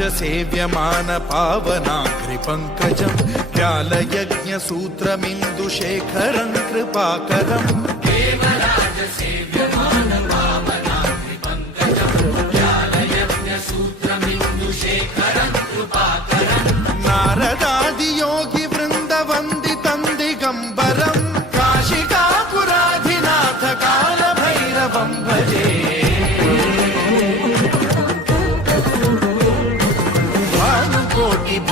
सेव्यमान पावनाग्रिपङ्कजं व्यालयज्ञसूत्रमिन्दुशेखरं कृपाकरम् नारदादियोगी वृन्दवन्दितं दिगम्बरं काशिकापुराधिनाथ कालभैरवं भजे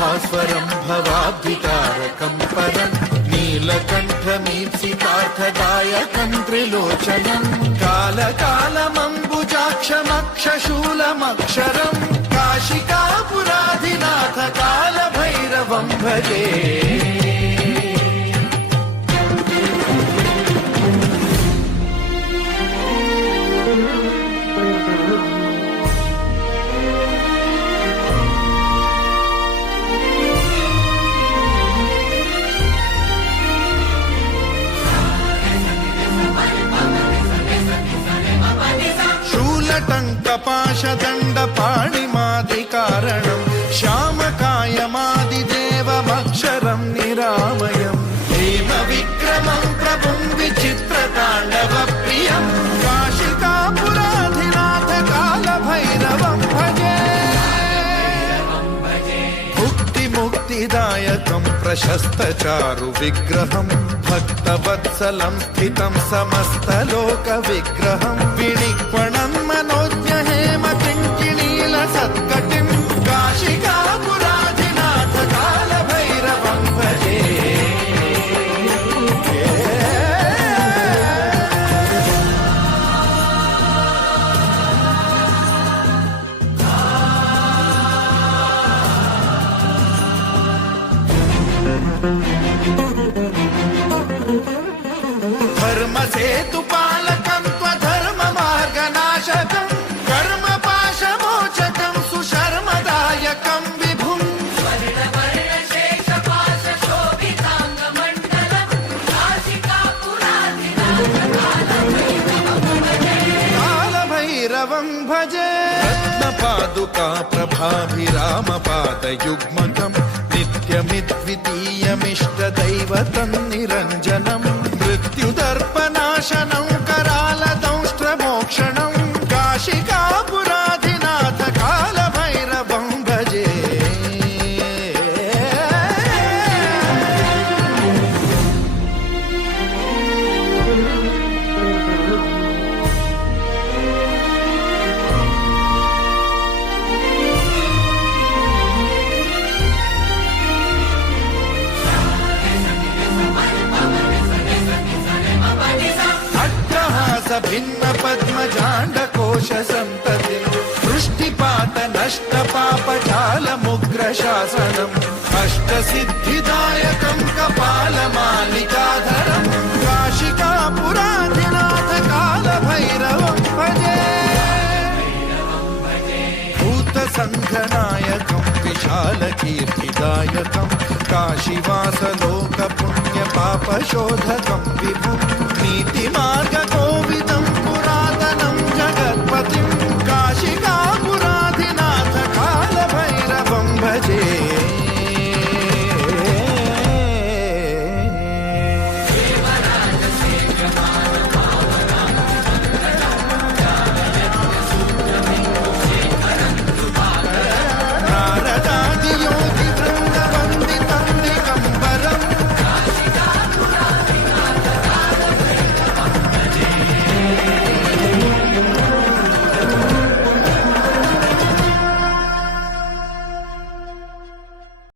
भास्वरं भवाब्धितारकं परं नीलकण्ठमीप्सितार्थदायकं त्रिलोचनं कालकालमम्बुजाक्षमक्षशूलमक्षरं काशिकापुराधिनाथ कालभैरवं भजे टङ्कपाशदण्डपाणिमादिकारणं श्यामकायमादिदेवमक्षरं निरामयं हेमविक्रमं प्रभुं विचित्रताण्डवप्रियं काशिकापुराधिनाथ कालभैरवं भजे मुक्तिदायकं प्रशस्तचारुविग्रहं भक्तवत्सलं स्थितं समस्तलोकविग्रहं विनिक्वणं मनोज्ञहेमकिङ्किणीलसत्कटिं काशिकापुराधिनाथ कालभैरवं भजे धर्मसेतुपालकं त्वधर्ममार्गनाशकं कर्मपाशमोचकं सुशर्मदायकं विभुं कालभैरवं भजे रत्नपादुका प्रभाभिरामपादयुग्मकं नित्यमिद्वितीयमिष्टदैवतं निरञ्जनं मृत्युदर्पनाशनं करालदंष्ट्रमोक्षणं काशिकापुराधिनाथ कालभैरवं भजे भिन्न पद्मजाण्डकोश सन्ततिं वृष्टिपात नष्ट पापजालमुग्रशासनम् अष्टसिद्धिदायकं कपालमालिकाधरं काशिकापुराधिनाथ कालभैरवं भजे भूतसङ्घनायकं विशालकीर्तिदायकं काशीवासलोकपुण्यपापशोधकं विभुं नीतिमार्गको